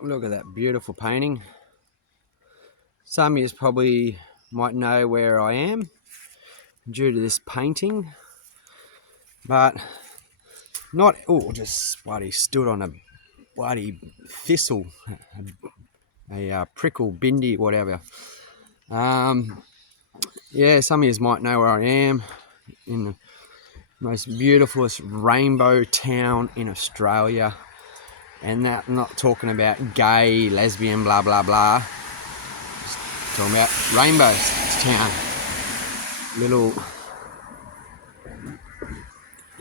Look at that beautiful painting. Some of you probably might know where I am due to this painting, but not. Oh, just bloody stood on a bloody thistle, a prickle, bindi, whatever. Yeah, some of you might know where I am, in the most beautifulest rainbow town in Australia. And that, I'm not talking about gay, lesbian, blah, blah, blah. Just talking about Rainbow Town. Little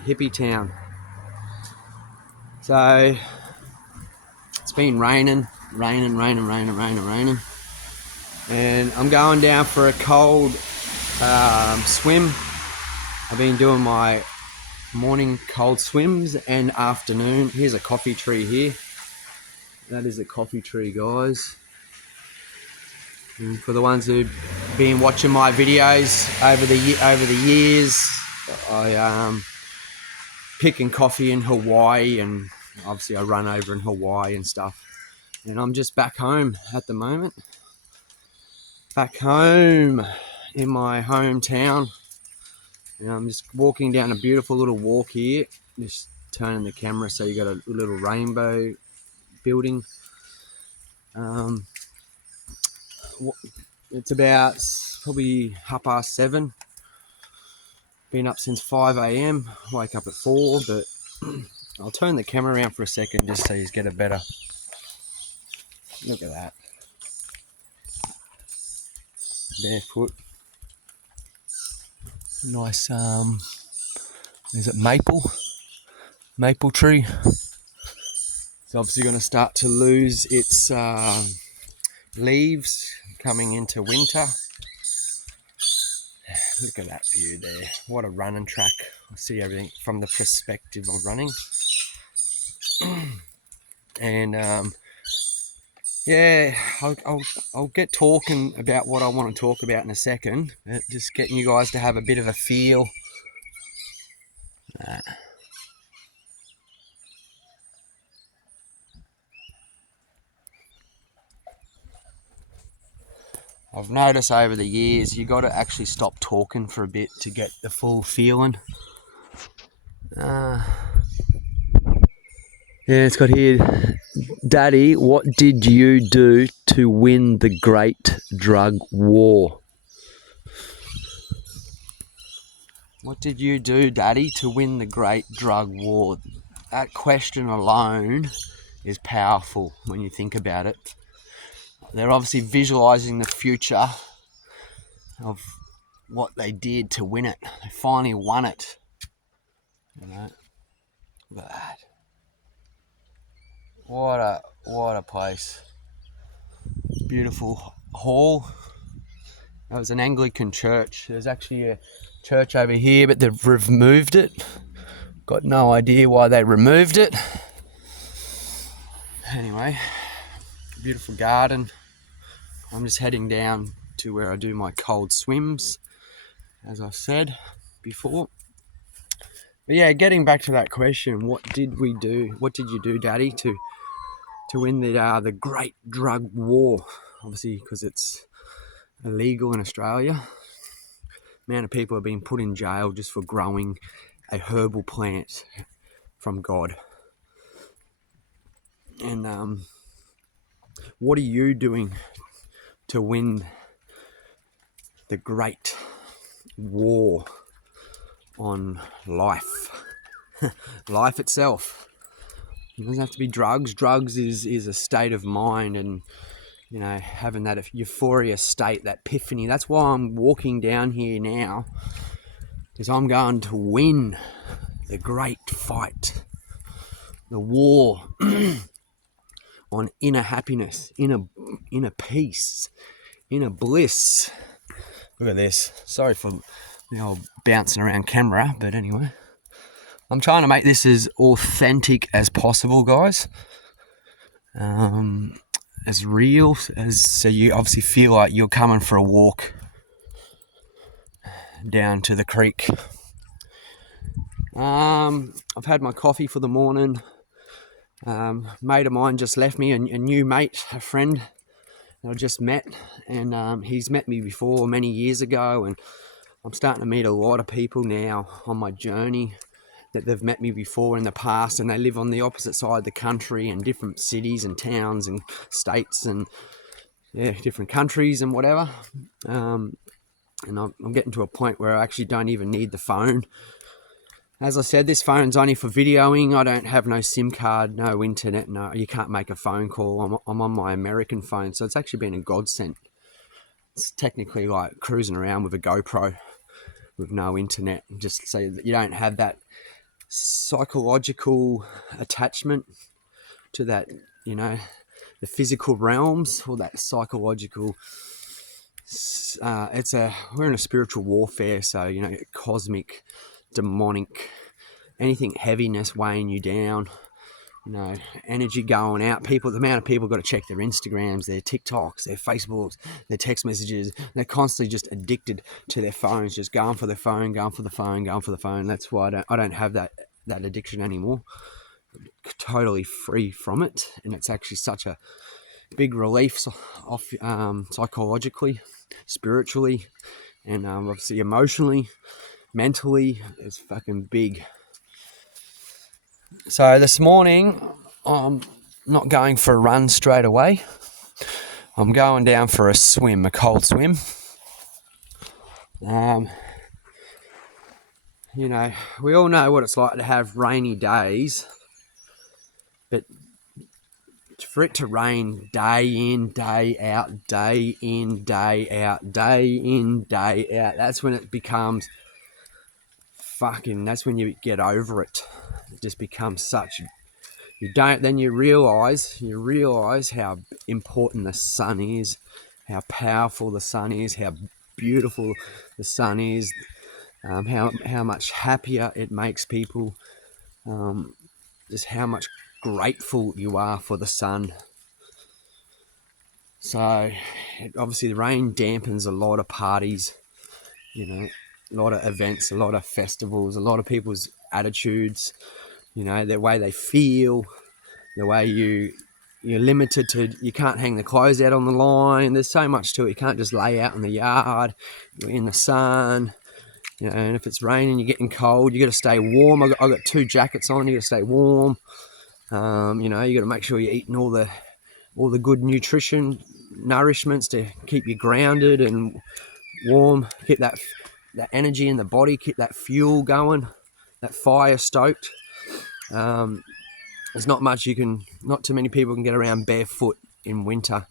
hippie town. So, it's been raining. And I'm going down for a cold swim. I've been doing my morning cold swims and afternoon. Here's a coffee tree here. That is a coffee tree, guys. And for the ones who've been watching my videos over the years, I picking coffee in Hawaii, and obviously I run over in Hawaii and stuff. And I'm just back home at the moment. Back home in my hometown. And I'm just walking down a beautiful little walk here. Just turning the camera so you got a little rainbow building. It's about probably 7:30. Been up since 5 a.m. Wake up at 4, but I'll turn the camera around for a second just so you get a better look at that. Barefoot. Nice, is it maple tree? It's obviously going to start to lose its leaves coming into winter. Look at that view there. What a running track. I see everything from the perspective of running. And yeah, I'll get talking about what I want to talk about in a second. Just getting you guys to have a bit of a feel. I've noticed over the years you got to actually stop talking for a bit to get the full feeling. Yeah, it's got here, Daddy, what did you do to win the great drug war? What did you do, Daddy, to win the great drug war? That question alone is powerful when you think about it. They're obviously visualizing the future of what they did to win it. They finally won it. You know, look at that. What a place. Beautiful hall. That was an Anglican church. There's actually a church over here, but they've removed it. Got no idea why they removed it. Anyway, beautiful garden. I'm just heading down to where I do my cold swims, as I said before. But yeah, getting back to that question, what did we do? What did you do, Daddy, to win the great drug war? Obviously, because it's illegal in Australia. The amount of people have been put in jail just for growing a herbal plant from God. And what are you doing to win the great war on life? Life itself. It doesn't have to be drugs. Drugs is a state of mind, and you know, having that euphoria state, that epiphany. That's why I'm walking down here now, because I'm going to win the great fight, the war on inner happiness, inner peace, inner bliss. Look at this. Sorry for the old bouncing around camera, but anyway, I'm trying to make this as authentic as possible, guys. As real as, so you obviously feel like you're coming for a walk down to the creek. I've had my coffee for the morning. Mate of mine just left me, a new mate, a friend that I just met, and he's met me before many years ago, and I'm starting to meet a lot of people now on my journey that they've met me before in the past, and they live on the opposite side of the country in different cities and towns and states and different countries and whatever. And I'm getting to a point where I actually don't even need the phone. As I said, this phone's only for videoing. I don't have no SIM card, no internet, no. You can't make a phone call. I'm on my American phone, so it's actually been a godsend. It's technically like cruising around with a GoPro with no internet, just so that you don't have that psychological attachment to that, the physical realms, or that psychological. We're in a spiritual warfare, so cosmic, demonic, anything heaviness weighing you down, energy going out. The amount of people got to check their Instagrams, their TikToks, their Facebooks, their text messages. They're constantly just addicted to their phones, just going for their phone, going for the phone, going for the phone. That's why I don't have that addiction anymore. Totally free from it, and it's actually such a big relief psychologically, spiritually, and obviously emotionally, mentally. It's fucking big. So this morning, I'm not going for a run straight away. I'm going down for a swim, a cold swim. We all know what it's like to have rainy days, but for it to rain day in, day out, day in, day out, day in, day out, that's when it becomes that's when you get over it. It just becomes such, then you realise how important the sun is, how powerful the sun is, how beautiful the sun is, how much happier it makes people, just how much grateful you are for the sun. So obviously the rain dampens a lot of parties, a lot of events, a lot of festivals, a lot of people's attitudes, the way they feel, the way you're limited to, you can't hang the clothes out on the line. There's so much to it. You can't just lay out in the yard, in the sun, and if it's raining, you're getting cold, you got to stay warm. I've got 2 jackets on, you got to stay warm. You got to make sure you're eating all the good nourishments to keep you grounded and warm, keep that energy in the body, keep that fuel going, that fire stoked. There's not too many people can get around barefoot in winter.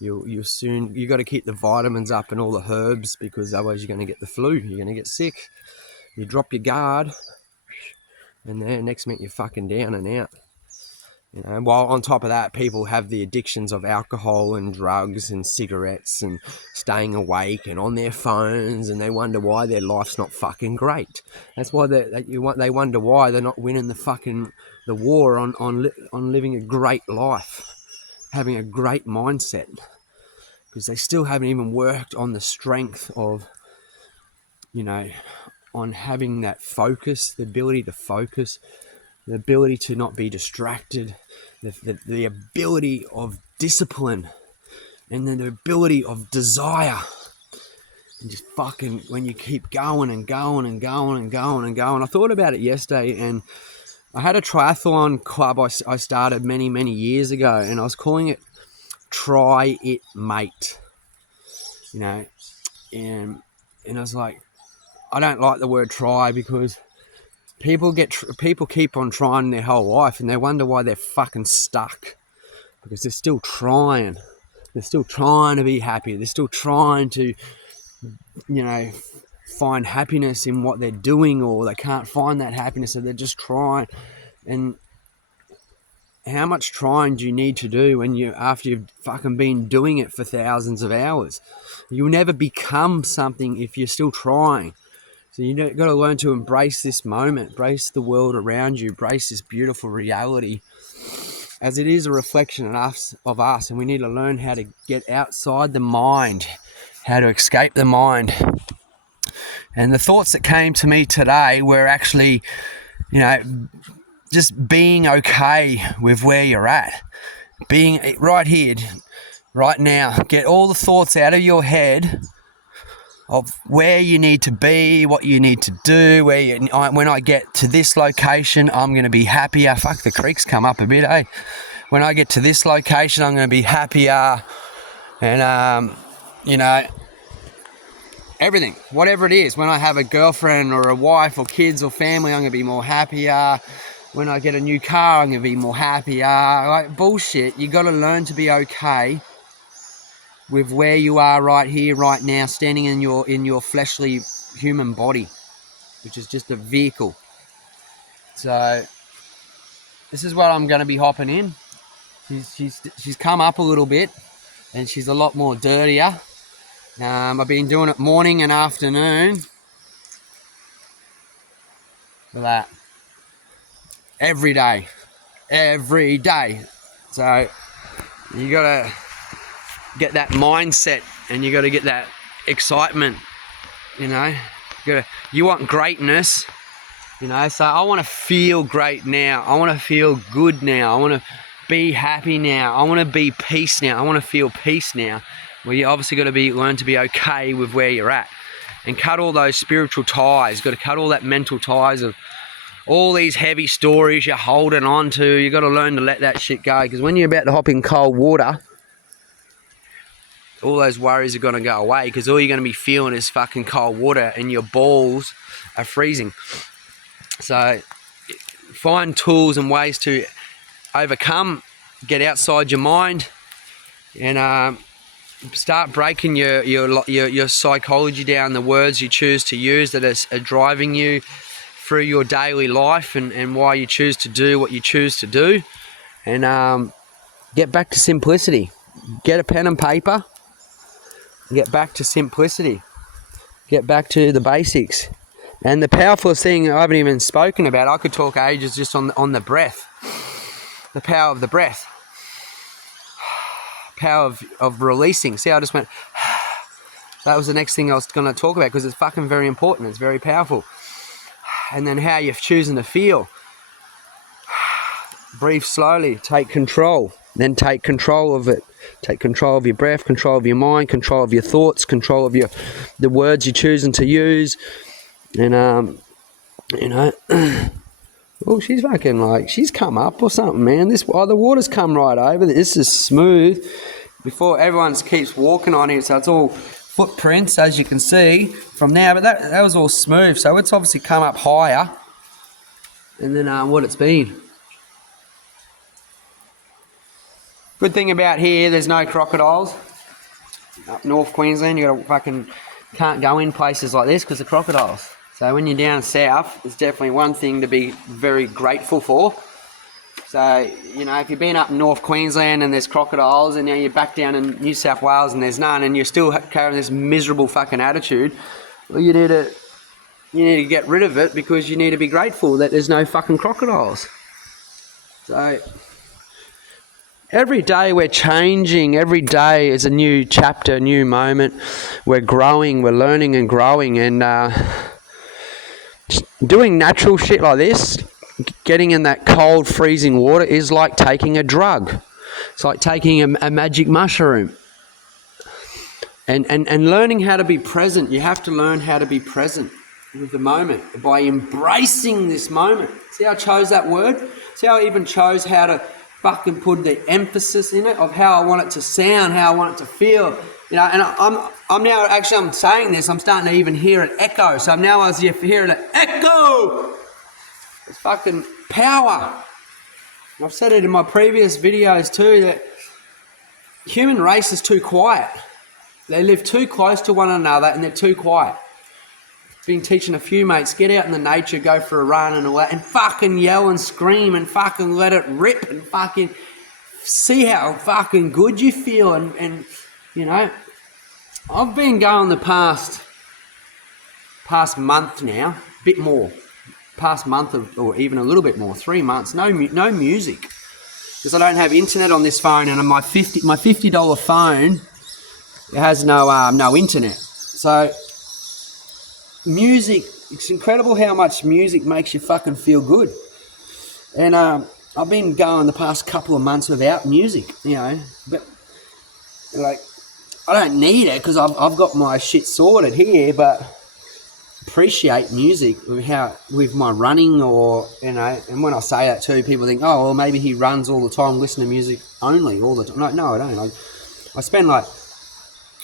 You got to keep the vitamins up and all the herbs, because otherwise you're going to get the flu, you're going to get sick. You drop your guard, and then next minute you're fucking down and out. While on top of that, people have the addictions of alcohol and drugs and cigarettes and staying awake and on their phones, and they wonder why their life's not fucking great. That's why they wonder why they're not winning the war on living a great life, having a great mindset, because they still haven't even worked on the strength of, on having that focus, the ability to focus, the ability to not be distracted, the ability of discipline, and then the ability of desire. And just fucking, when you keep going and going and going and going and going. I thought about it yesterday, and I had a triathlon club I started many, many years ago, and I was calling it Try It Mate. And I was like, I don't like the word try, because people keep on trying their whole life, and they wonder why they're fucking stuck, because they're still trying. They're still trying to be happy. They're still trying to, find happiness in what they're doing, or they can't find that happiness, so they're just trying. And how much trying do you need to do after you've fucking been doing it for thousands of hours? You'll never become something if you're still trying. So you've got to learn to embrace this moment, embrace the world around you, embrace this beautiful reality, as it is a reflection of us, and we need to learn how to get outside the mind, how to escape the mind. And the thoughts that came to me today were actually, just being okay with where you're at. Being right here, right now. Get all the thoughts out of your head of where you need to be, what you need to do, when I get to this location, I'm going to be happier. Fuck, the creek's come up a bit, eh? When I get to this location, I'm going to be happier. And, everything, whatever it is. When I have a girlfriend or a wife or kids or family, I'm going to be more happier. When I get a new car, I'm going to be more happier. Like, bullshit. You got to learn to be okay with where you are right here, right now, standing in your fleshly human body, which is just a vehicle. So this is what I'm going to be hopping in. She's come up a little bit, and she's a lot more dirtier. I've been doing it morning and afternoon. For that. Every day. So you got to get that mindset, and you got to get that excitement, you want greatness, so I want to feel great now. I want to feel good now. I want to be happy now. I want to be peace now. I want to feel peace now. Well, you obviously got to learn to be okay with where you're at, and cut all those spiritual ties. Got to cut all that mental ties of all these heavy stories you're holding on to. You got to learn to let that shit go, because when you're about to hop in cold water, all those worries are going to go away, because all you're going to be feeling is fucking cold water, and your balls are freezing. So find tools and ways to overcome, get outside your mind, and start breaking your psychology down, the words you choose to use that are driving you through your daily life, and why you choose to do what you choose to do, and get back to simplicity. Get a pen and paper. Get back to simplicity. Get back to the basics. And the powerful thing I haven't even spoken about, I could talk ages just on the breath. The power of the breath. Power of releasing. See, I just went, that was the next thing I was going to talk about, because it's fucking very important. It's very powerful. And then how you're choosing to feel. Breathe slowly. Take control. Then take control of it. Take control of your breath, control of your mind, control of your thoughts, control of the words you're choosing to use. And, oh, she's fucking she's come up or something, man. The water's come right over. This is smooth. Before everyone keeps walking on it, so it's all footprints, as you can see from now. But that was all smooth, so it's obviously come up higher. And then what it's been. Good thing about here, there's no crocodiles. Up North Queensland, can't go in places like this because of crocodiles. So when you're down south, it's definitely one thing to be very grateful for. So, if you've been up in North Queensland and there's crocodiles, and now you're back down in New South Wales and there's none, and you're still carrying this miserable fucking attitude, well, you need to get rid of it, because you need to be grateful that there's no fucking crocodiles. So every day we're changing. Every day is a new chapter, a new moment. We're growing, we're learning and growing. And doing natural shit like this, getting in that cold, freezing water, is like taking a drug. It's like taking a magic mushroom. And learning how to be present. You have to learn how to be present with the moment by embracing this moment. See how I chose that word? See how I even chose how to fucking put the emphasis in it of how I want it to sound, how I want it to feel. And I'm now actually, I'm saying this, I'm starting to even hear an echo. So now as you hear an echo, it's fucking power. I've said it in my previous videos too, that human race is too quiet. They live too close to one another, and they're too quiet. Been teaching a few mates, get out in the nature, go for a run and all that, and fucking yell and scream and fucking let it rip and fucking see how fucking good you feel. And I've been going the past month now, a bit more, past month or even a little bit more, 3 months, no music, because I don't have internet on this phone, and on my $50 phone, it has no internet. So music, it's incredible how much music makes you fucking feel good. And I've been going the past couple of months without music, you know, but like I don't need it because I've got my shit sorted here, but appreciate music with my running, or you know. And when I say that too, people think, oh well, maybe he runs all the time, listen to music only all the time. No, I don't. I spend like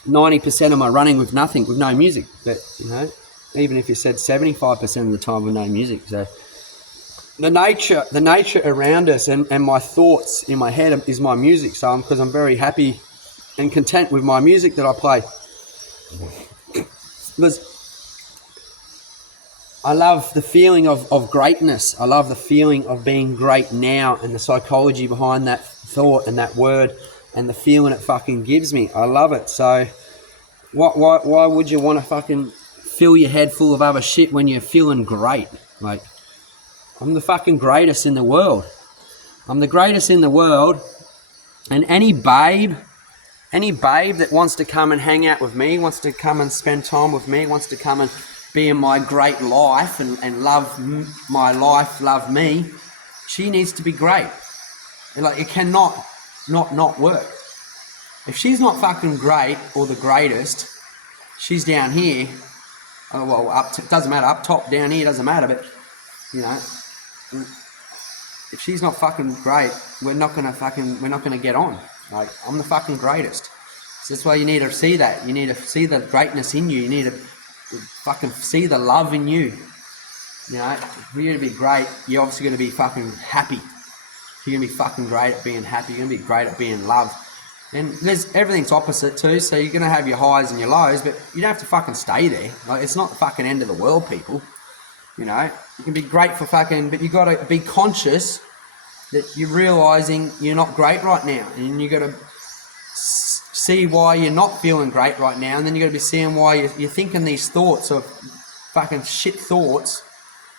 90% of my running with nothing, with no music. But you know, even if you said 75% of the time with no music, so the nature around us and my thoughts in my head is my music. So because I'm very happy and content with my music that I play, because I love the feeling of greatness. I love the feeling of being great now and the psychology behind that thought and that word and the feeling it fucking gives me. I love it. So why would you want to fucking fill your head full of other shit when you're feeling great? Like, I'm the fucking greatest in the world. I'm the greatest in the world. And any babe that wants to come and hang out with me, wants to come and spend time with me, wants to come and be in my great life and love my life, love me, she needs to be great. Like, it cannot not work. If she's not fucking great or the greatest, she's down here. Oh, well, doesn't matter, up top, down here, doesn't matter, but, you know, if she's not fucking great, we're not gonna get on. Like, I'm the fucking greatest. So that's why you need to see that. You need to see the greatness in you. You need to fucking see the love in you. You know, for you to be great, you're obviously going to be fucking happy. You're going to be fucking great at being happy. You're going to be great at being loved. And everything's opposite too, so you're going to have your highs and your lows, but you don't have to fucking stay there. Like, it's not the fucking end of the world, people. You know, you can be great for fucking, but you got to be conscious that you're realising you're not great right now, and you got to see why you're not feeling great right now, and then you got to be seeing why you're thinking these thoughts of fucking shit thoughts,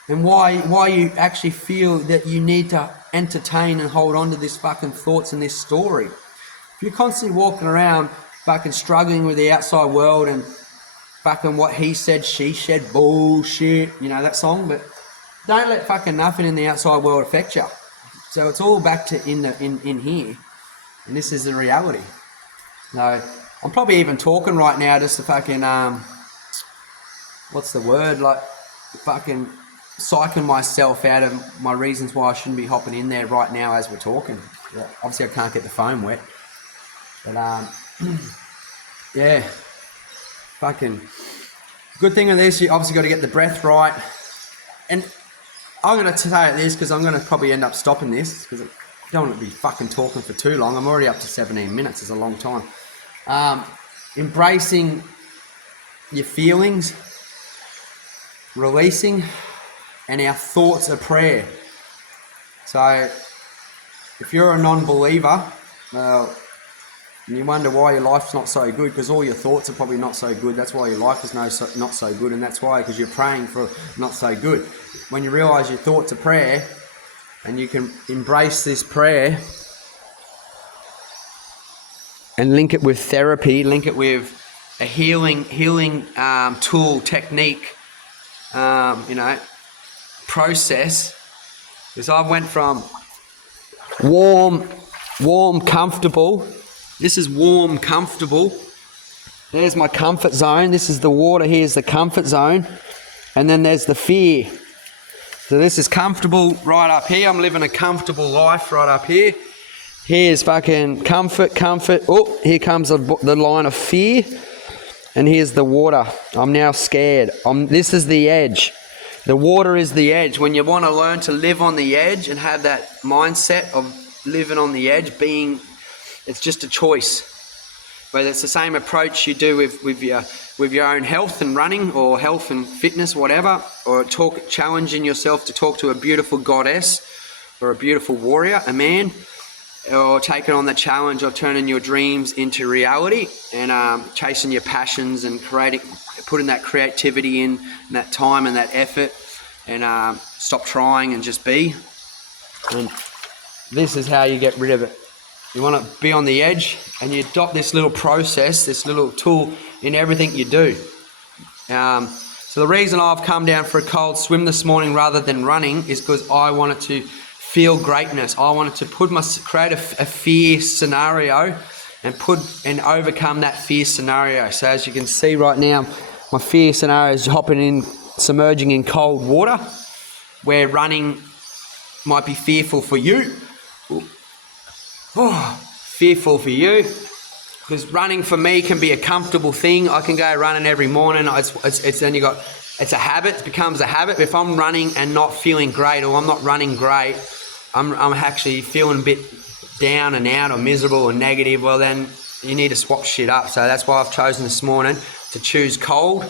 and why you actually feel that you need to entertain and hold on to these fucking thoughts and this story. If you're constantly walking around fucking struggling with the outside world and fucking what he said, she said, bullshit, you know that song, but don't let fucking nothing in the outside world affect you. So it's all back to in here, and this is the reality. No, I'm probably even talking right now just to fucking, what's the word, like fucking psyching myself out of my reasons why I shouldn't be hopping in there right now as we're talking. Yeah, obviously I can't get the phone wet, but yeah, fucking good thing with this, you obviously got to get the breath right. And I'm going to say this because I'm going to probably end up stopping this because I don't want to be fucking talking for too long. I'm already up to 17 minutes. It's a long time. Embracing your feelings, releasing, and our thoughts are prayer. So if you're a non-believer, and you wonder why your life's not so good, because all your thoughts are probably not so good. That's why your life is not so good, and that's why, because you're praying for not so good. When you realise your thoughts are prayer, and you can embrace this prayer and link it with therapy, link it with a healing tool, technique, process. Because I went from warm, comfortable. This is warm, comfortable. There's my comfort zone. This is the water. Here's the comfort zone. And then there's the fear. So this is comfortable right up here. I'm living a comfortable life right up here. Here's fucking comfort. Oh, here comes the line of fear. And here's the water. I'm now scared. This is the edge. The water is the edge. When you want to learn to live on the edge and have that mindset of living on the edge, it's just a choice. Whether it's the same approach you do with your own health and running, or health and fitness, whatever, or challenging yourself to talk to a beautiful goddess or a beautiful warrior, a man, or taking on the challenge of turning your dreams into reality and chasing your passions and putting that creativity in, and that time and that effort, and stop trying and just be. And this is how you get rid of it. You want to be on the edge, and you adopt this little process, this little tool in everything you do. So the reason I've come down for a cold swim this morning rather than running is because I wanted to feel greatness. I wanted to create a fear scenario and overcome that fear scenario. So as you can see right now, my fear scenario is submerging in cold water, where running might be fearful for you. Fearful for you. Because running for me can be a comfortable thing. I can go running every morning. It's a habit. It becomes a habit. If I'm running and not feeling great, or I'm not running great, I'm actually feeling a bit down and out or miserable or negative, well then you need to swap shit up. So that's why I've chosen this morning to choose cold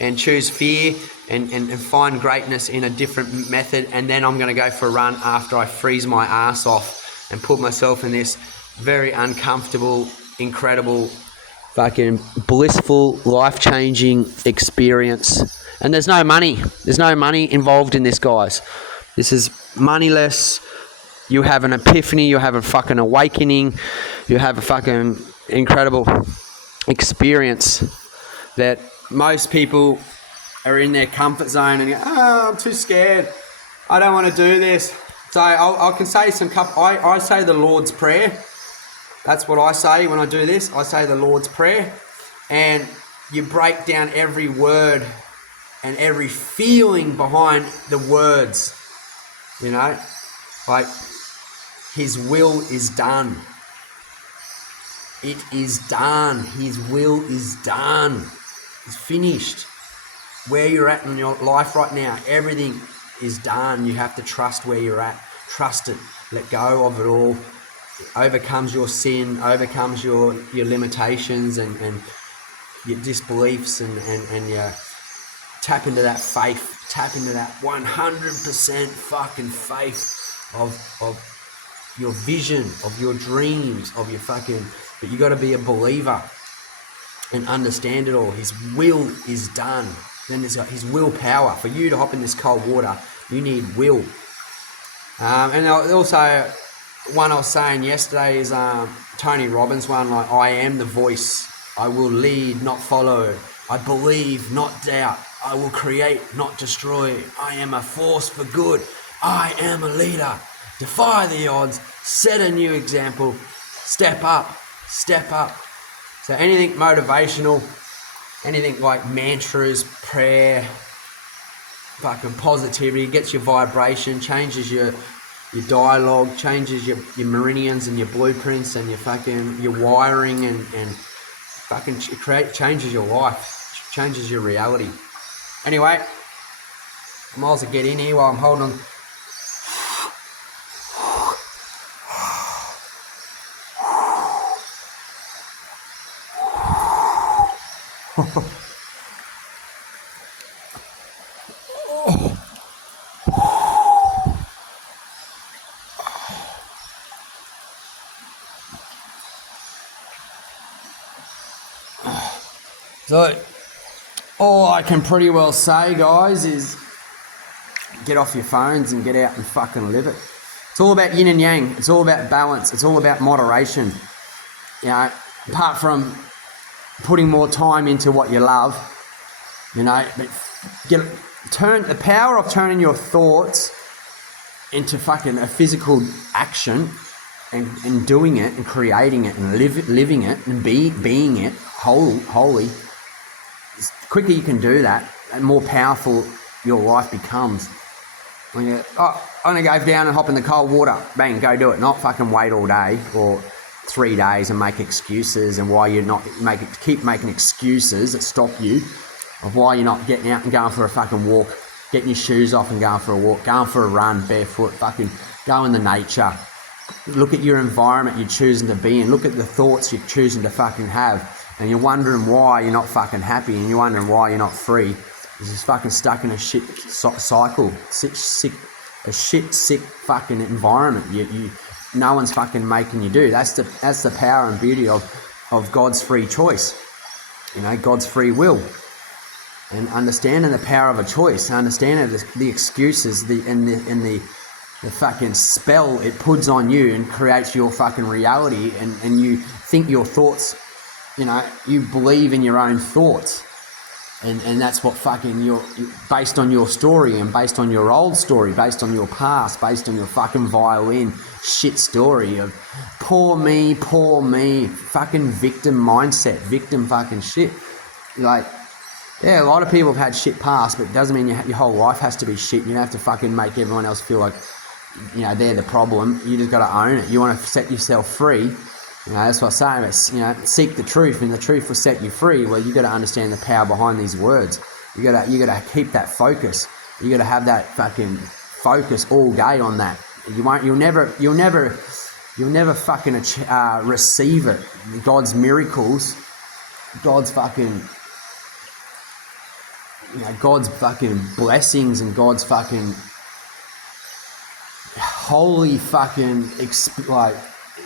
and choose fear and find greatness in a different method. And then I'm going to go for a run after I freeze my ass off and put myself in this very uncomfortable, incredible, fucking blissful, life-changing experience. And there's no money involved in this, guys. This is moneyless. You have an epiphany, you have a fucking awakening, you have a fucking incredible experience that most people are in their comfort zone and go, oh, I'm too scared, I don't want to do this. So I can say I say the Lord's Prayer. That's what I say when I do this. I say the Lord's Prayer, and you break down every word and every feeling behind the words, you know, like His will is done. It is done. His will is done. It's finished. Where you're at in your life right now, everything is done. You have to trust where you're at. Trust it. Let go of it all. It overcomes your sin, overcomes your limitations and your disbeliefs, and you tap into that faith. Tap into that 100% fucking faith of your vision, of your dreams, of your fucking... But you got to be a believer and understand it all. His will is done. Then there's His willpower. For you to hop in this cold water, you need will. And also, one I was saying yesterday is Tony Robbins one, like, I am the voice. I will lead, not follow. I believe, not doubt. I will create, not destroy. I am a force for good. I am a leader. Defy the odds. Set a new example. Step up. Step up. So anything motivational, anything like mantras, prayer, fucking positivity, gets your vibration, changes your dialogue, changes your meridians and your blueprints and your wiring and fucking changes your life, changes your reality. Anyway, I might as well get in here while I'm holding on. So, all I can pretty well say, guys, is get off your phones and get out and fucking live it. It's all about yin and yang. It's all about balance. It's all about moderation. You know, apart from putting more time into what you love, you know, but turn the power of turning your thoughts into fucking a physical action and doing it and creating it and living it and being it wholly. The quicker you can do that, the more powerful your life becomes. When you, I'm going to go down and hop in the cold water, bang, go do it. Not fucking wait all day or 3 days and make excuses and why you're not keep making excuses that stop you of why you're not getting out and going for a fucking walk, getting your shoes off and going for a walk, going for a run barefoot, fucking go in the nature. Look at your environment you're choosing to be in. Look at the thoughts you're choosing to fucking have. And you're wondering why you're not fucking happy and you're wondering why you're not free. You're just fucking stuck in a shit cycle, sick fucking environment. No one's fucking making you do. That's the power and beauty of God's free choice. You know, God's free will. And understanding the power of a choice, understanding the excuses, and the fucking spell it puts on you and creates your fucking reality, and you think your thoughts, you know, you believe in your own thoughts. And that's what fucking you're based on your story and based on your old story, based on your past, based on your fucking violin shit story of poor me, fucking victim mindset, victim fucking shit. Like, yeah, a lot of people have had shit past, but it doesn't mean your whole life has to be shit. You don't have to fucking make everyone else feel like, you know, they're the problem. You just got to own it. You want to set yourself free. You know, that's what I'm saying. You know, seek the truth, and the truth will set you free. Well, you got to understand the power behind these words. You got to keep that focus. You got to have that fucking focus all day on that. You'll never fucking receive it. God's miracles, God's fucking blessings, and God's fucking holy fucking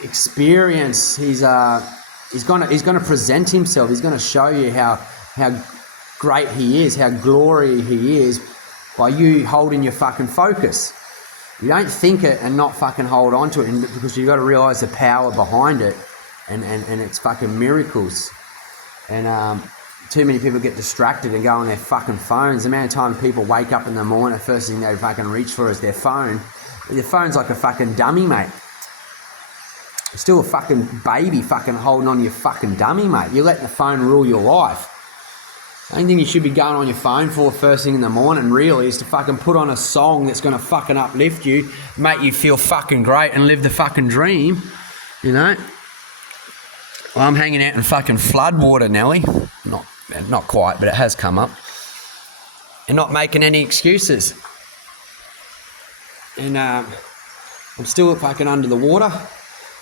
experience. He's gonna present himself. He's gonna show you how great he is, how glory he is, by you holding your fucking focus. You don't think it and not fucking hold on to it, because you've got to realise the power behind it, and it's fucking miracles. And too many people get distracted and go on their fucking phones. The amount of time people wake up in the morning, the first thing they fucking reach for is their phone. Your phone's like a fucking dummy, mate. You're still a fucking baby fucking holding on to your fucking dummy, mate. You're letting the phone rule your life. The only thing you should be going on your phone for first thing in the morning, really, is to fucking put on a song that's going to fucking uplift you, make you feel fucking great, and live the fucking dream, you know? Well, I'm hanging out in fucking floodwater, Nelly. Not quite, but it has come up. And not making any excuses. And I'm still fucking under the water.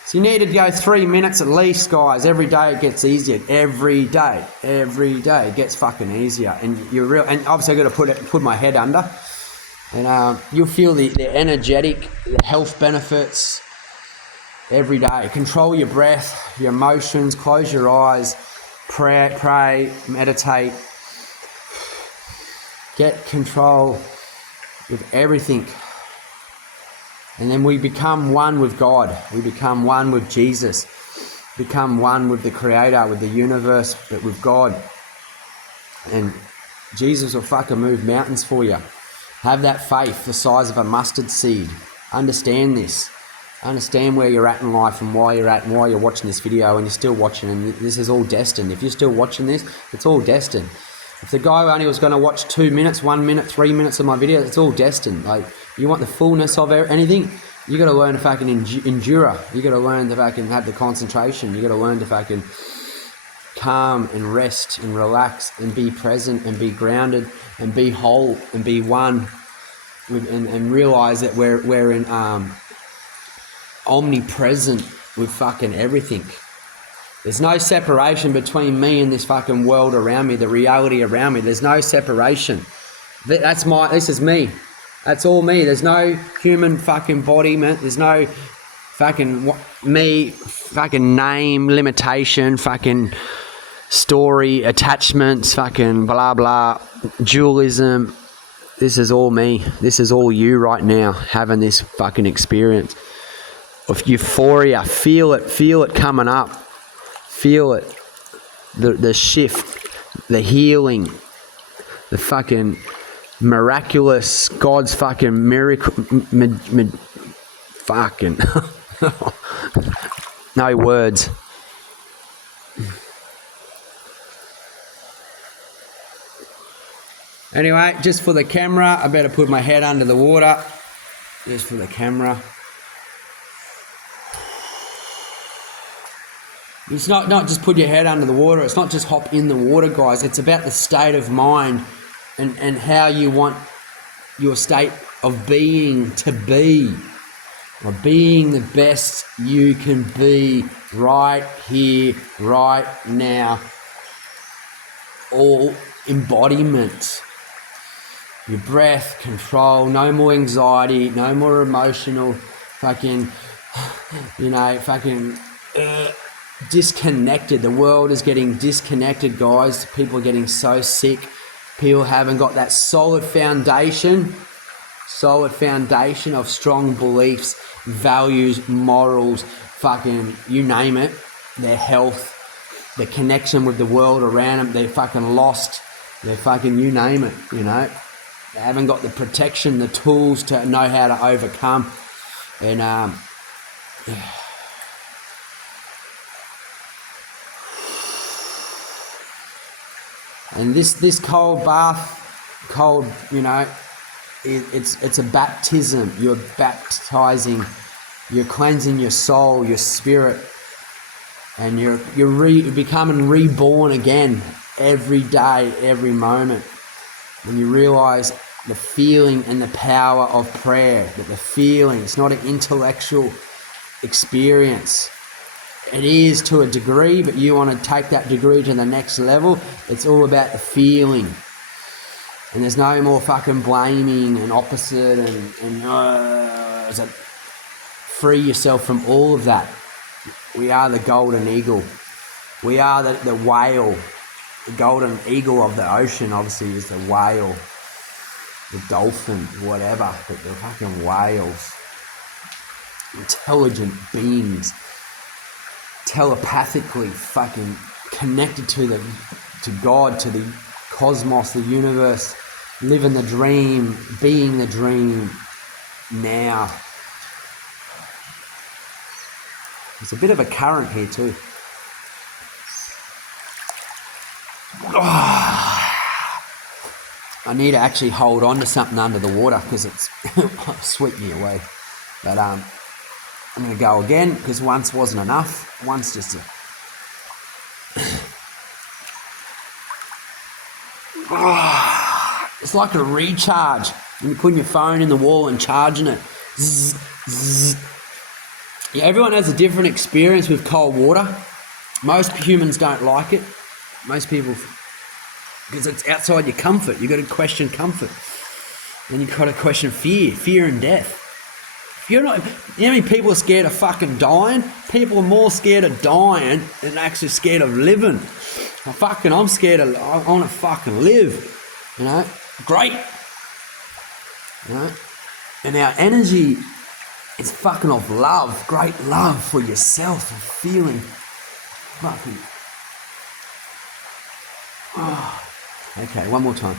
So you need to go 3 minutes at least, guys. Every day it gets easier. Every day it gets fucking easier. And and obviously I've got to put my head under. And you'll feel the energetic, the health benefits every day. Control your breath, your emotions, close your eyes, pray, meditate. Get control with everything. And then we become one with God. We become one with Jesus. Become one with the Creator, with the universe, but with God. And Jesus will fucking move mountains for you. Have that faith the size of a mustard seed. Understand this. Understand where you're at in life and why you're at and why you're watching this video, and you're still watching, and this is all destined. If you're still watching this, it's all destined. If the guy only was going to watch 2 minutes, 1 minute, 3 minutes of my video, it's all destined. Like, you want the fullness of anything, you got to learn to fucking endure. You got to learn to fucking have the concentration. You got to learn to fucking calm and rest and relax and be present and be grounded and be whole and be one with, and realize that we're in omnipresent with fucking everything. There's no separation between me and this fucking world around me, the reality around me. There's no separation. This is me. That's all me. There's no human fucking body, man. There's no fucking me, fucking name, limitation, fucking story, attachments, fucking blah, blah, dualism. This is all me. This is all you right now, having this fucking experience of euphoria. Feel it coming up. Feel it, the shift, the healing, the fucking miraculous, God's fucking miracle, fucking, no words. Anyway, just for the camera, I better put my head under the water, just for the camera. It's not just put your head under the water. It's not just hop in the water, guys. It's about the state of mind and how you want your state of being to be. Or being the best you can be right here, right now. All embodiment. Your breath, control, no more anxiety, no more emotional fucking, disconnected. The world is getting disconnected, guys. People are getting so sick. People haven't got that solid foundation of strong beliefs, values, morals, fucking you name it. Their health, their connection with the world around them. They're fucking lost. They're fucking, you name it, you know. They haven't got the protection, the tools to know how to overcome. And and this cold bath, you know, it's a baptism. You're baptizing, you're cleansing your soul, your spirit, and you're becoming reborn again every day, every moment. When you realise the feeling and the power of prayer, that the feeling, it's not an intellectual experience. It is to a degree, but you want to take that degree to the next level. It's all about the feeling. And there's no more fucking blaming and opposite and free yourself from all of that. We are the golden eagle. We are the whale. The golden eagle of the ocean, obviously, is the whale. The dolphin, whatever, but they're fucking whales. Intelligent beings. Telepathically fucking connected to God, to the cosmos, the universe, living the dream, being the dream now. There's a bit of a current here too. Oh, I need to actually hold on to something under the water because it's swept me away. But I'm going to go again because once wasn't enough. Once just a... It's like a recharge. When you're putting your phone in the wall and charging it. Zzz, zzz. Yeah, everyone has a different experience with cold water. Most humans don't like it. Most people, because it's outside your comfort. You've got to question comfort. Then you've got to question fear and death. You know how many people are scared of fucking dying? People are more scared of dying than actually scared of living. I'm scared of, I want to fucking live, you know? Great. You know? And our energy is fucking of love, great love for yourself, and feeling fucking... Oh. Okay, one more time.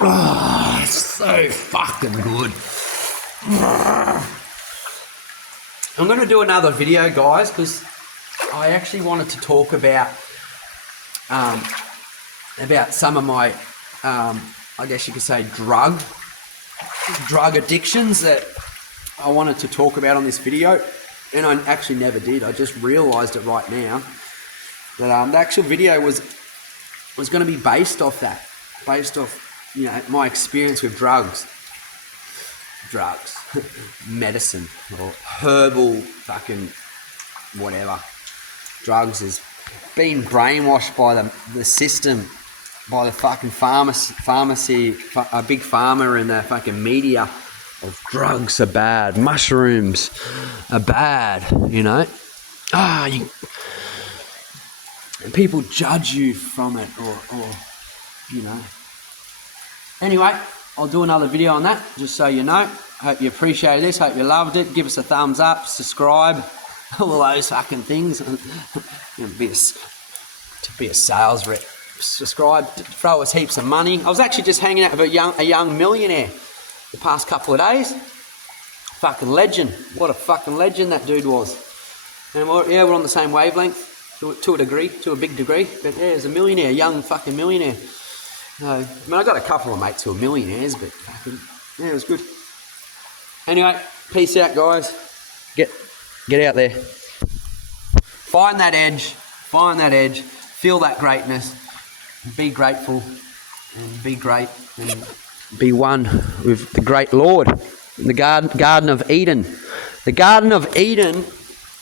Oh, it's so fucking good. I'm going to do another video, guys, because I actually wanted to talk about some of my, I guess you could say, drug addictions that I wanted to talk about on this video, and I actually never did. I just realised it right now that the actual video was going to be based off that, you know, my experience with drugs, medicine, or herbal fucking whatever. Drugs is being brainwashed by the system, by the fucking pharmacy, a big pharma and the fucking media of drugs are bad, mushrooms are bad, you know. And people judge you from it, or you know. Anyway, I'll do another video on that, just so you know. Hope you appreciated this, hope you loved it. Give us a thumbs up, subscribe, all those fucking things. You know, to be a sales rep, subscribe, throw us heaps of money. I was actually just hanging out with a young millionaire the past couple of days. Fucking legend. What a fucking legend that dude was. And we're on the same wavelength to a degree, to a big degree. But yeah, he's a millionaire, young fucking millionaire. I mean, I got a couple of mates who are millionaires, but fucking, yeah, it was good. Anyway, peace out, guys. Get out there. Find that edge, feel that greatness, be grateful, and be great, and be one with the great Lord. The Garden of Eden. The Garden of Eden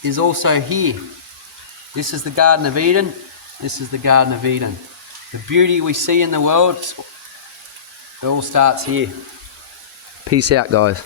is also here. This is the Garden of Eden. This is the Garden of Eden. The beauty we see in the world, it all starts here. Peace out, guys.